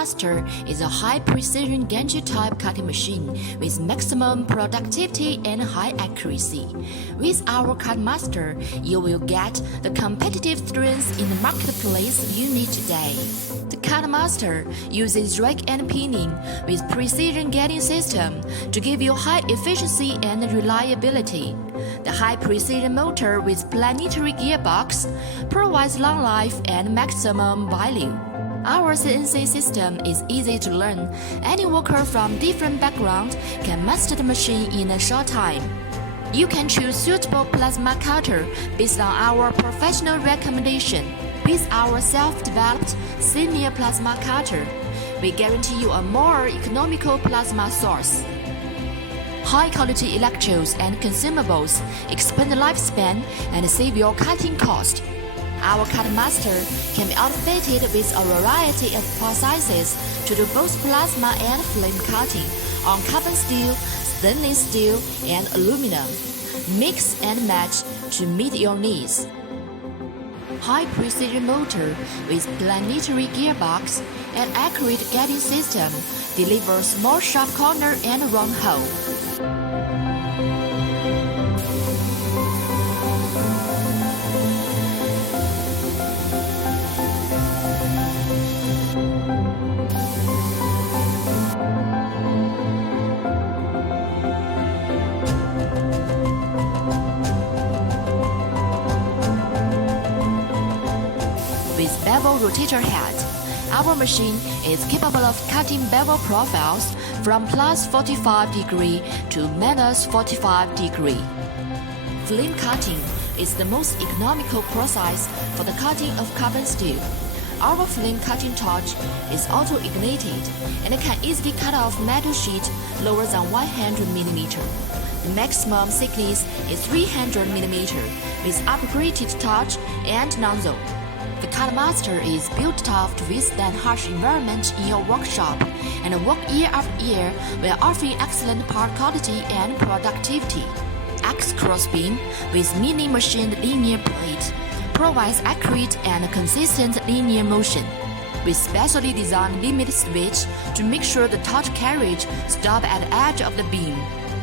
Master is a high-precision gantry-type cutting machine with maximum productivity and high accuracy. With our Cut Master, you will get the competitive strength in the marketplace you need today. The Cut Master uses rake and pinion with precision getting system to give you high efficiency and reliability. The high-precision motor with planetary gearbox provides long life and maximum value. Our CNC system is easy to learn. Any worker from different background can master the machine in a short time. You can choose suitable plasma cutter based on our professional recommendation. With our self-developed CNC Plasma Cutter, we guarantee you a more economical plasma source. High-quality electrodes and consumables expand the lifespan and save your cutting cost. Our Cut Master can be outfitted with a variety of sizes to do both plasma and flame cutting on carbon steel, stainless steel, and aluminum. Mix and match to meet your needs. High-precision motor with planetary gearbox and accurate getting system delivers more sharp corner and round hole. With bevel rotator head, our machine is capable of cutting bevel profiles from plus 45 degree to minus 45 degree. Flame cutting is the most economical process for the cutting of carbon steel. Our flame cutting torch is auto-ignited and can easily cut off metal sheet lower than 100 mm. The maximum thickness is 300 mm with upgraded torch and nozzle. The Cut Master is built tough to withstand harsh environment in your workshop and work year after year while offering excellent part quality and productivity. X crossbeam with mini machined linear plate provides accurate and consistent linear motion. With specially designed limit switch to make sure the torch carriage stops at the edge of the beam.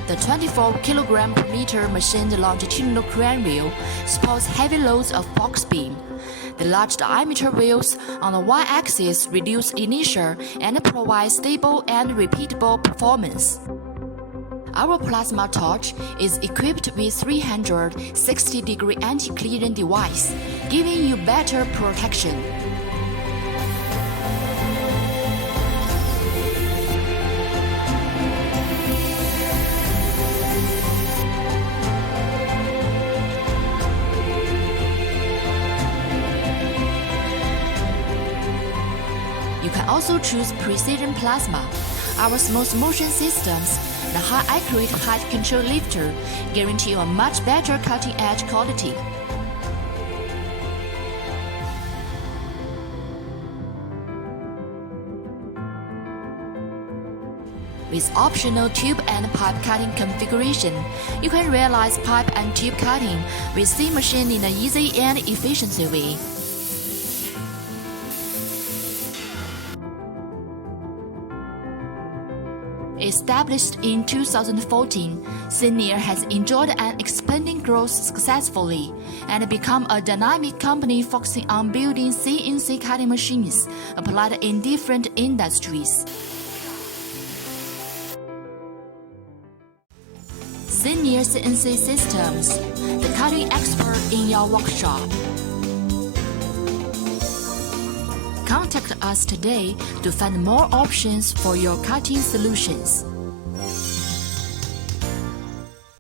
The 24 kg per meter machined longitudinal crane wheel supports heavy loads of box beam. The large diameter wheels on the y-axis reduce inertia and provide stable and repeatable performance. Our plasma torch is equipped with 360-degree anti-clearing device, giving you better protection. You can also choose Precision Plasma. Our smooth motion systems and high accurate height control lifter guarantee you a much better cutting edge quality. With optional tube and pipe cutting configuration, you can realize pipe and tube cutting with the machine in an easy and efficient way. Established in 2014, CNC has enjoyed an expanding growth successfully and become a dynamic company focusing on building CNC cutting machines applied in different industries. CNC Systems, the cutting expert in your workshop. Contact us today to find more options for your cutting solutions.